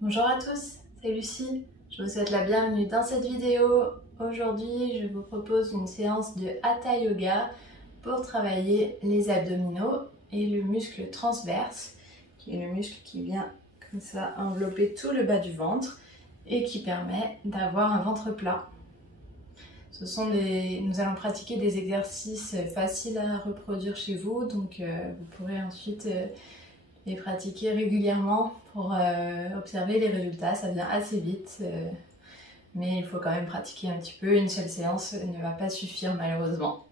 Bonjour à tous, c'est Lucie. Je vous souhaite la bienvenue dans cette vidéo. Aujourd'hui, je vous propose une séance de Hatha Yoga pour travailler les abdominaux et le muscle transverse, qui est le muscle qui vient comme ça envelopper tout le bas du ventre et qui permet d'avoir un ventre plat. Nous allons pratiquer des exercices faciles à reproduire chez vous, donc vous pourrez ensuite les pratiquer régulièrement pour observer les résultats. Ça vient assez vite, mais il faut quand même pratiquer un petit peu. Une seule séance ne va pas suffire malheureusement.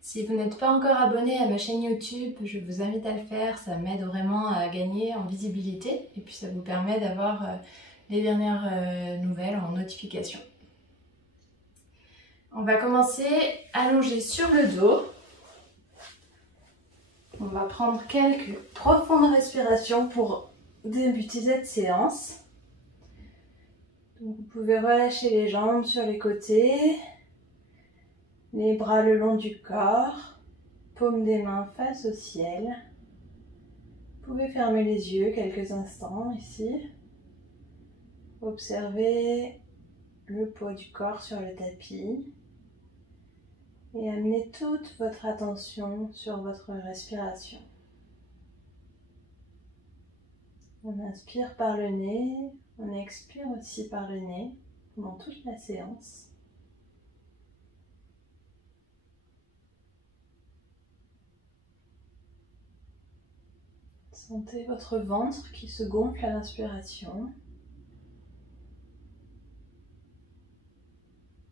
Si vous n'êtes pas encore abonné à ma chaîne YouTube, je vous invite à le faire. Ça m'aide vraiment à gagner en visibilité et puis ça vous permet d'avoir les dernières nouvelles en notification. On va commencer allongé sur le dos. On va prendre quelques profondes respirations pour débuter cette séance. Donc, vous pouvez relâcher les jambes sur les côtés, les bras le long du corps, paume des mains face au ciel. Vous pouvez fermer les yeux quelques instants ici. Observez le poids du corps sur le tapis et amenez toute votre attention sur votre respiration. On inspire par le nez, on expire aussi par le nez pendant toute la séance. Sentez votre ventre qui se gonfle à l'inspiration,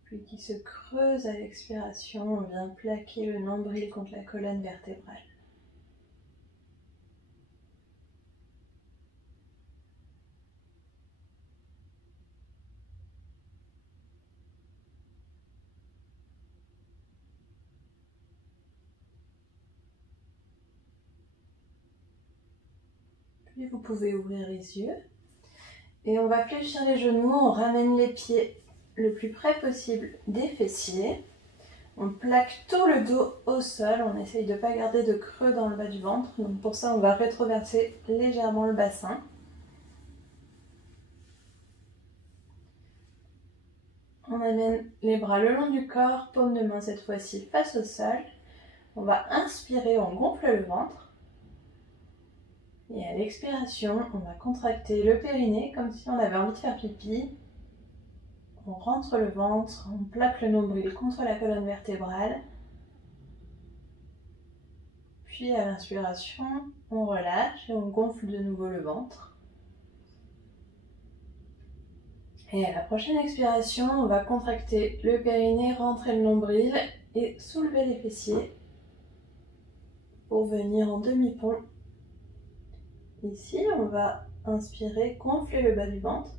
puis qui se creuse à l'expiration. On vient plaquer le nombril contre la colonne vertébrale. Puis vous pouvez ouvrir les yeux et on va fléchir les genoux, on ramène les pieds le plus près possible des fessiers. On plaque tout le dos au sol, on essaye de ne pas garder de creux dans le bas du ventre. Donc pour ça, on va rétroverser légèrement le bassin. On amène les bras le long du corps, paume de main cette fois-ci face au sol. On va inspirer, on gonfle le ventre. Et à l'expiration, on va contracter le périnée comme si on avait envie de faire pipi. On rentre le ventre, on plaque le nombril contre la colonne vertébrale. Puis à l'inspiration, on relâche et on gonfle de nouveau le ventre. Et à la prochaine expiration, on va contracter le périnée, rentrer le nombril et soulever les fessiers pour venir en demi-pont. Ici, on va inspirer, gonfler le bas du ventre.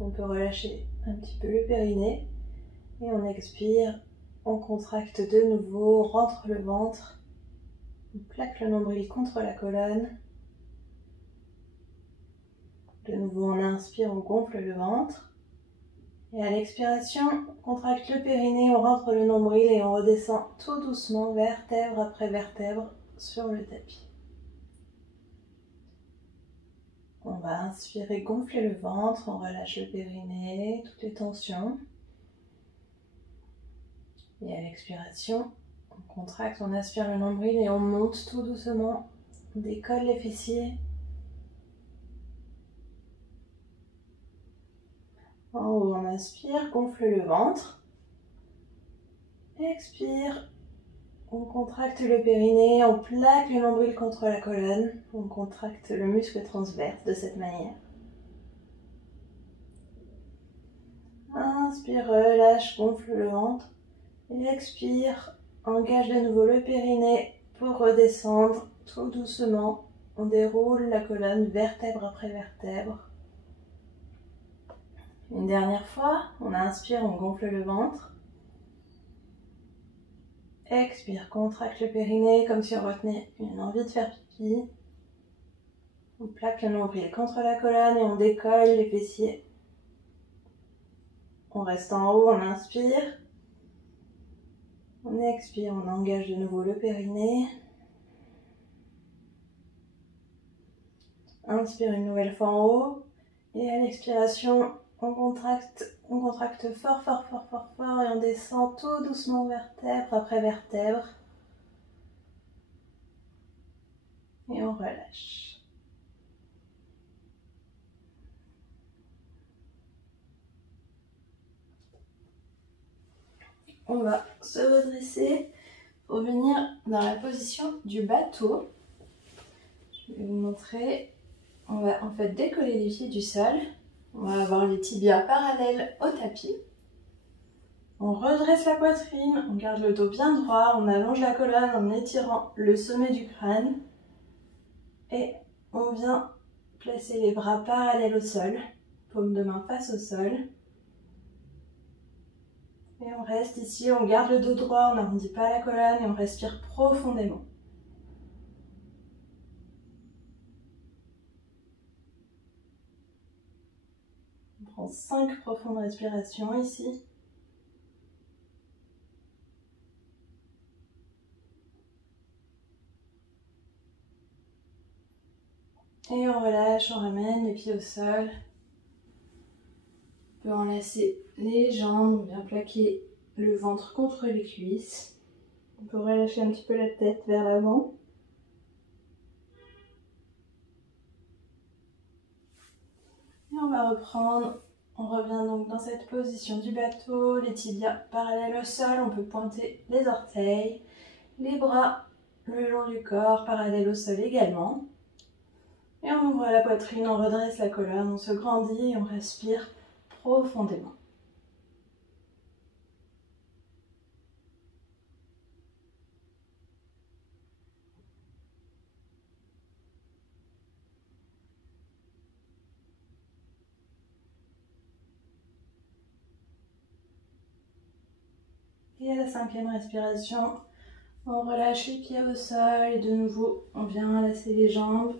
On peut relâcher un petit peu le périnée. Et on expire, on contracte de nouveau, on rentre le ventre. On plaque le nombril contre la colonne. De nouveau, on inspire, on gonfle le ventre. Et à l'expiration, on contracte le périnée, on rentre le nombril et on redescend tout doucement, vertèbre après vertèbre, sur le tapis. On va inspirer, gonfler le ventre, on relâche le périnée, toutes les tensions. Et à l'expiration, on contracte, on aspire le nombril et on monte tout doucement. On décolle les fessiers. En haut, on inspire, gonfle le ventre. Expire, on contracte le périnée, on plaque le nombril contre la colonne. On contracte le muscle transverse de cette manière. Inspire, relâche, gonfle le ventre. Et expire, engage de nouveau le périnée pour redescendre tout doucement. On déroule la colonne vertèbre après vertèbre. Une dernière fois, on inspire, on gonfle le ventre. Expire, contracte le périnée comme si on retenait une envie de faire pipi. On plaque le nombril contre la colonne et on décolle les fessiers. On reste en haut, on inspire. On expire, on engage de nouveau le périnée. Inspire une nouvelle fois en haut. Et à l'expiration, on contracte fort, fort, fort, fort, fort. Et on descend tout doucement vertèbre après vertèbre. Et on relâche. On va se redresser pour venir dans la position du bateau. Je vais vous montrer. On va en fait décoller les pieds du sol. On va avoir les tibias parallèles au tapis. On redresse la poitrine, on garde le dos bien droit, on allonge la colonne en étirant le sommet du crâne. Et on vient placer les bras parallèles au sol, paume de main face au sol. Et on reste ici, on garde le dos droit, on n'arrondit pas la colonne et on respire profondément. On prend 5 profondes respirations ici. Et on relâche, on ramène les pieds au sol. On peut enlacer les jambes, bien plaquer le ventre contre les cuisses. On peut relâcher un petit peu la tête vers l'avant. Et on va reprendre. On revient donc dans cette position du bateau, les tibias parallèles au sol. On peut pointer les orteils, les bras le long du corps, parallèles au sol également. Et on ouvre la poitrine, on redresse la colonne, on se grandit et on respire profondément. Et à la 5e respiration, on relâche les pieds au sol et de nouveau on vient enlacer les jambes.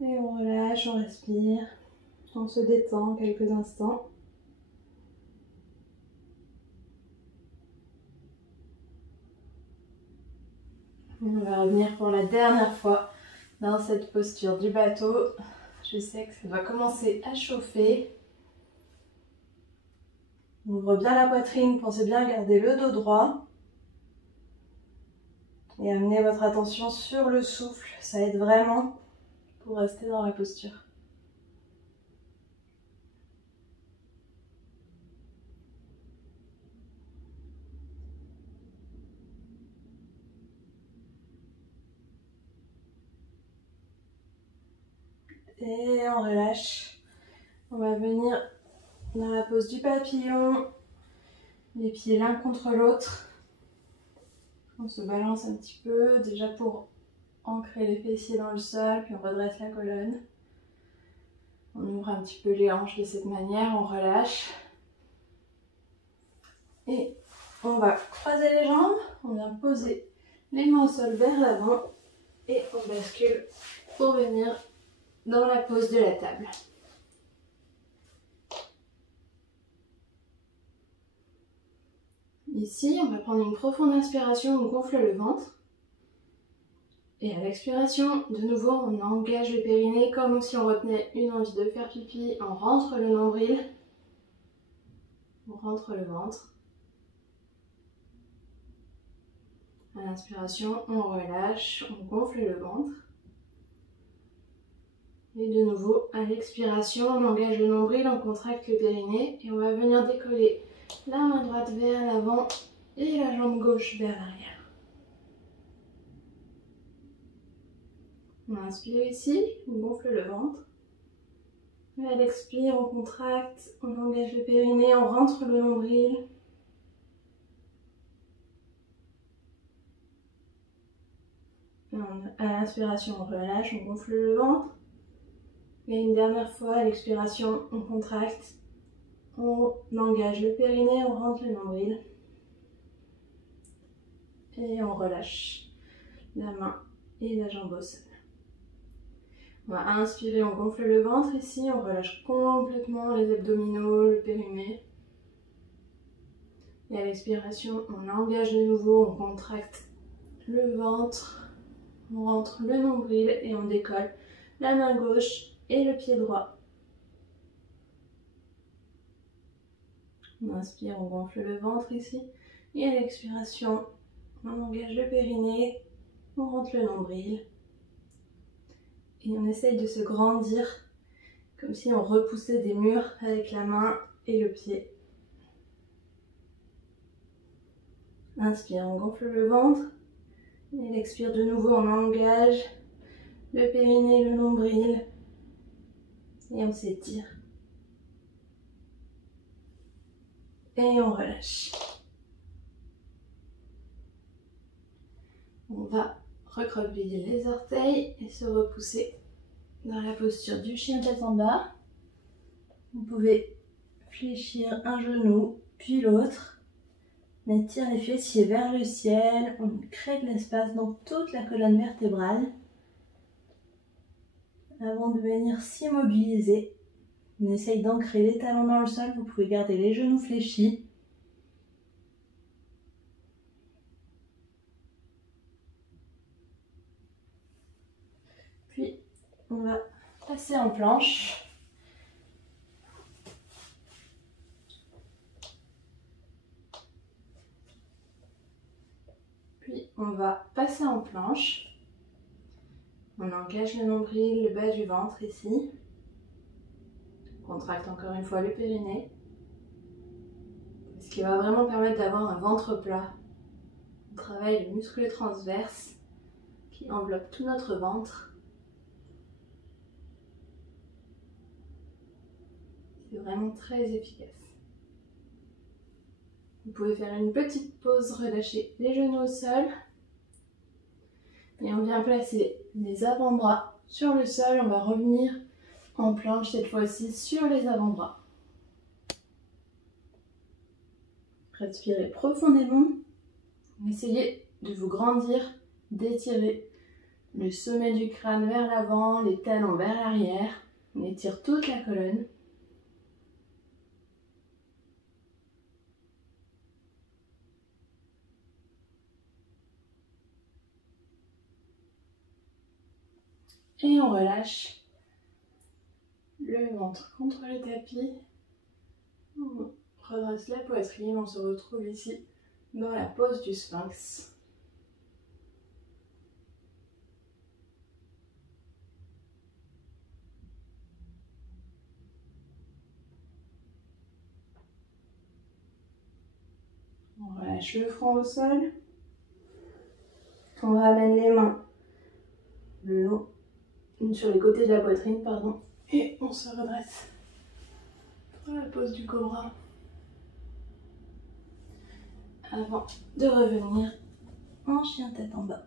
Et on relâche, on respire, on se détend quelques instants. Et on va revenir pour la dernière fois dans cette posture du bateau. Je sais que ça doit commencer à chauffer. On ouvre bien la poitrine, pensez bien à garder le dos droit. Et amenez votre attention sur le souffle, ça aide vraiment pour rester dans la posture. Et on relâche. On va venir dans la pose du papillon, les pieds l'un contre l'autre. On se balance un petit peu, déjà pour ancrer les fessiers dans le sol, puis on redresse la colonne. On ouvre un petit peu les hanches de cette manière, on relâche. Et on va croiser les jambes, on vient poser les mains au sol vers l'avant et on bascule pour venir dans la pose de la table. Ici, on va prendre une profonde inspiration, on gonfle le ventre. Et à l'expiration, de nouveau, on engage le périnée comme si on retenait une envie de faire pipi. On rentre le nombril, on rentre le ventre. À l'inspiration, on relâche, on gonfle le ventre. Et de nouveau, à l'expiration, on engage le nombril, on contracte le périnée et on va venir décoller la main droite vers l'avant et la jambe gauche vers l'arrière. On inspire ici, on gonfle le ventre. Et à l'expire, on contracte, on engage le périnée, on rentre le nombril. À l'inspiration, on relâche, on gonfle le ventre. Et une dernière fois, à l'expiration, on contracte, on engage le périnée, on rentre le nombril. Et on relâche la main et la jambe au sol. On va inspirer, on gonfle le ventre ici, on relâche complètement les abdominaux, le périnée. Et à l'expiration, on engage de nouveau, on contracte le ventre, On rentre le nombril et on décolle la main gauche et le pied droit. On inspire, on gonfle le ventre ici. Et à l'expiration, on engage le périnée, on rentre le nombril. Et on essaye de se grandir, comme si on repoussait des murs avec la main et le pied. Inspire, on gonfle le ventre. Et à l'expire de nouveau, on engage le périnée, le nombril. Et on s'étire. Et on relâche. On va recroqueviller les orteils et se repousser dans la posture du chien tête en bas. Vous pouvez fléchir un genou puis l'autre. On étire les fessiers vers le ciel. On crée de l'espace dans toute la colonne vertébrale. Avant de venir s'immobiliser, on essaye d'ancrer les talons dans le sol. Vous pouvez garder les genoux fléchis. Puis, on va passer en planche. Puis, on va passer en planche. On engage le nombril, le bas du ventre ici. On contracte encore une fois le périnée. Ce qui va vraiment permettre d'avoir un ventre plat. On travaille le muscle transverse qui enveloppe tout notre ventre. C'est vraiment très efficace. Vous pouvez faire une petite pause, relâcher les genoux au sol. Et on vient placer les avant-bras sur le sol. On va revenir en planche cette fois-ci sur les avant-bras. Respirez profondément. Essayez de vous grandir, d'étirer le sommet du crâne vers l'avant, les talons vers l'arrière. On étire toute la colonne. Et on relâche le ventre contre le tapis. On redresse la poitrine, on se retrouve ici dans la pose du sphinx. On relâche le front au sol. On ramène les mains le long sur les côtés de la poitrine, pardon, et on se redresse pour la pose du cobra avant de revenir en chien tête en bas.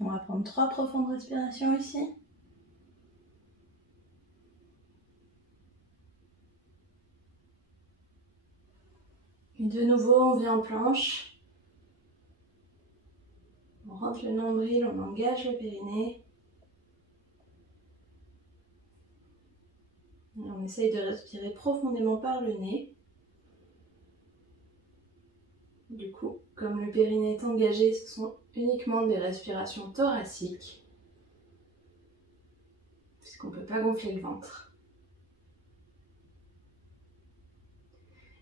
On va prendre 3 profondes respirations ici. Et de nouveau, on vient en planche. On rentre le nombril, on engage le périnée. Et on essaye de respirer profondément par le nez. Du coup, comme le périnée est engagé, ce sont uniquement des respirations thoraciques, puisqu'on ne peut pas gonfler le ventre.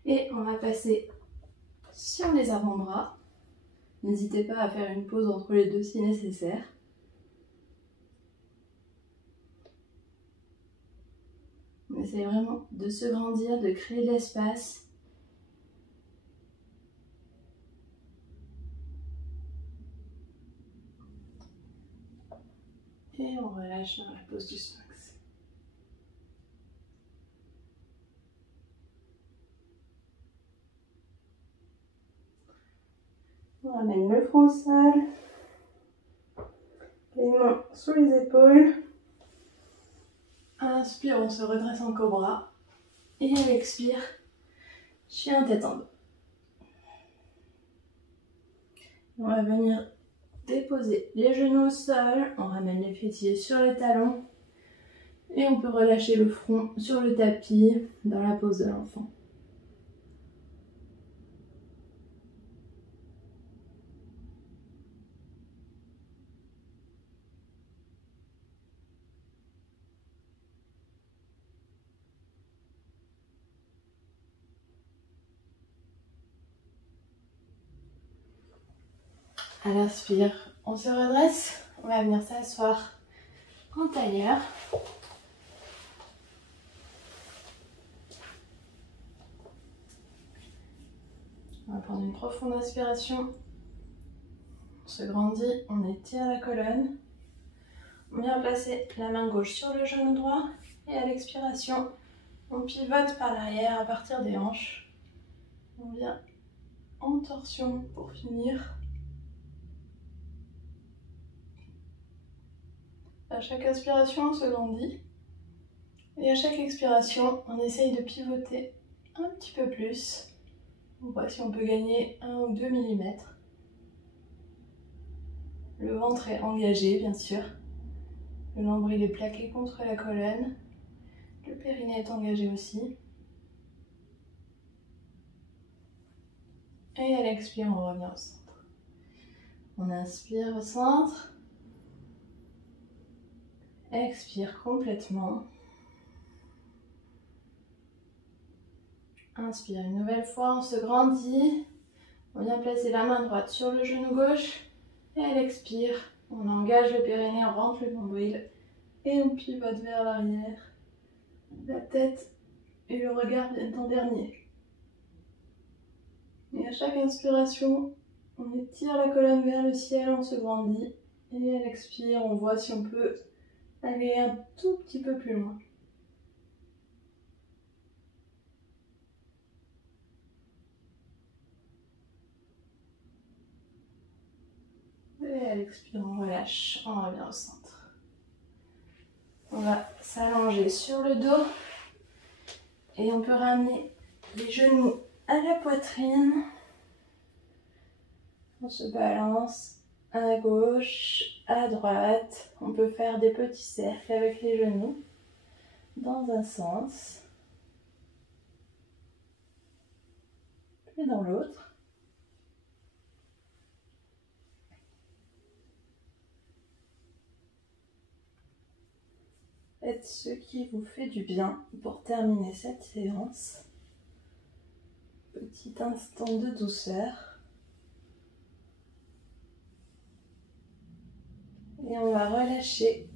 Et on va passer sur les avant-bras. N'hésitez pas à faire une pause entre les deux si nécessaire. On essaie vraiment de se grandir, de créer de l'espace. Et on relâche dans la pose du sphinx. On ramène le front au sol, les mains sous les épaules. Inspire, on se redresse en cobra. Et à l'expire, chien tête en bas. On va venir déposer les genoux au sol. On ramène les fessiers sur les talons. Et on peut relâcher le front sur le tapis dans la pose de l'enfant. À l'inspire, on se redresse. On va venir s'asseoir en tailleur. On va prendre une profonde inspiration. On se grandit, on étire la colonne. On vient placer la main gauche sur le genou droit. Et à l'expiration, on pivote par l'arrière à partir des hanches. On vient en torsion pour finir. À chaque inspiration, on se grandit. Et à chaque expiration, on essaye de pivoter un petit peu plus. On voit si on peut gagner 1 ou 2 mm. Le ventre est engagé, bien sûr. Le nombril est plaqué contre la colonne. Le périnée est engagé aussi. Et à l'expire, on revient au centre. On inspire au centre. Expire complètement. Inspire une nouvelle fois, on se grandit. On vient placer la main droite sur le genou gauche. Et à l'expire, on engage le périnée, on rentre le nombril. Et on pivote vers l'arrière. La tête et le regard viennent en dernier. Et à chaque inspiration, on étire la colonne vers le ciel, on se grandit. Et à l'expire, on voit si on peut aller un tout petit peu plus loin. Et à l'expire, on relâche, on revient au centre. On va s'allonger sur le dos. Et on peut ramener les genoux à la poitrine. On se balance à gauche, à droite. On peut faire des petits cercles avec les genoux dans un sens, puis dans l'autre. Faites ce qui vous fait du bien pour terminer cette séance. Petit instant de douceur. Et on va relâcher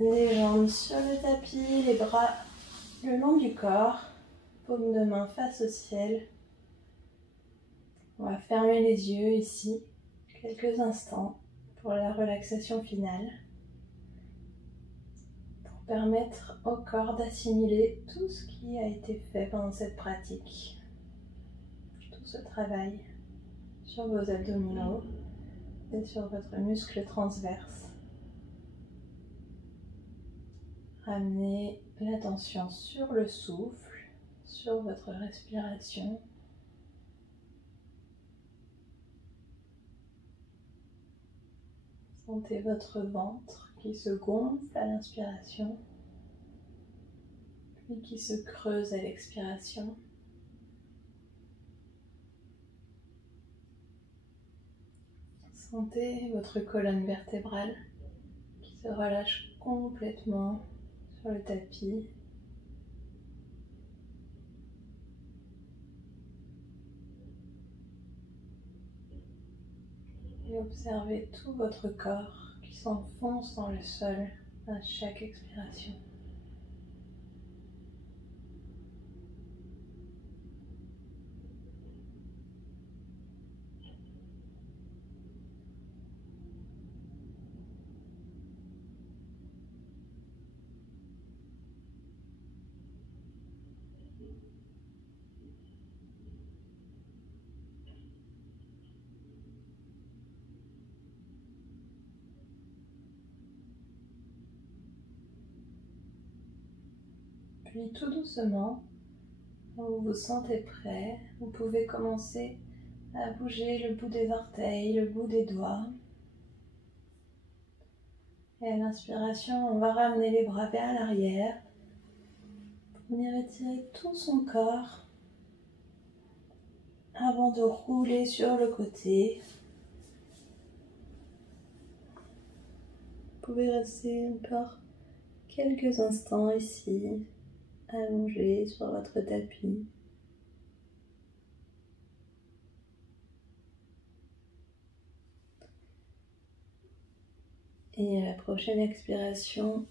les jambes sur le tapis, les bras le long du corps, paume de main face au ciel. On va fermer les yeux ici, quelques instants pour la relaxation finale. Pour permettre au corps d'assimiler tout ce qui a été fait pendant cette pratique. Tout ce travail sur vos abdominaux et sur votre muscle transverse. Ramenez l'attention sur le souffle, sur votre respiration. Sentez votre ventre qui se gonfle à l'inspiration, puis qui se creuse à l'expiration. Sentez votre colonne vertébrale qui se relâche complètement sur le tapis. Et observez tout votre corps qui s'enfonce dans le sol à chaque expiration. Puis tout doucement, quand vous vous sentez prêt, vous pouvez commencer à bouger le bout des orteils, le bout des doigts. Et à l'inspiration, on va ramener les bras vers l'arrière pour venir étirer tout son corps avant de rouler sur le côté. Vous pouvez rester encore quelques instants ici, allongé sur votre tapis. Et à la prochaine expiration,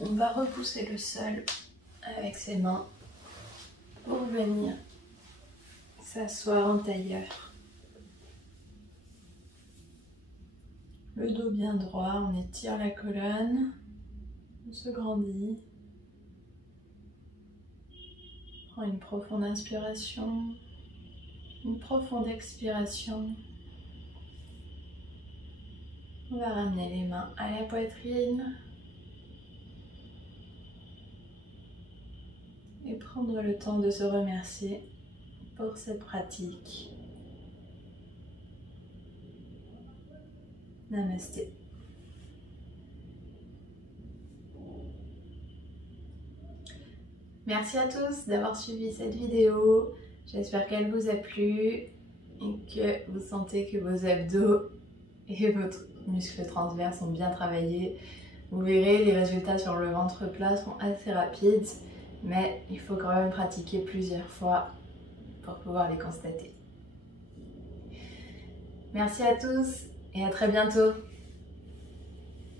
on va repousser le sol avec ses mains pour venir s'asseoir en tailleur. Le dos bien droit, on étire la colonne, on se grandit. Prends une profonde inspiration, une profonde expiration. On va ramener les mains à la poitrine et prendre le temps de se remercier pour cette pratique. Namasté. Merci à tous d'avoir suivi cette vidéo. J'espère qu'elle vous a plu et que vous sentez que vos abdos et votre muscles transverses sont bien travaillés. Vous verrez, les résultats sur le ventre plat sont assez rapides, mais il faut quand même pratiquer plusieurs fois pour pouvoir les constater. Merci à tous et à très bientôt.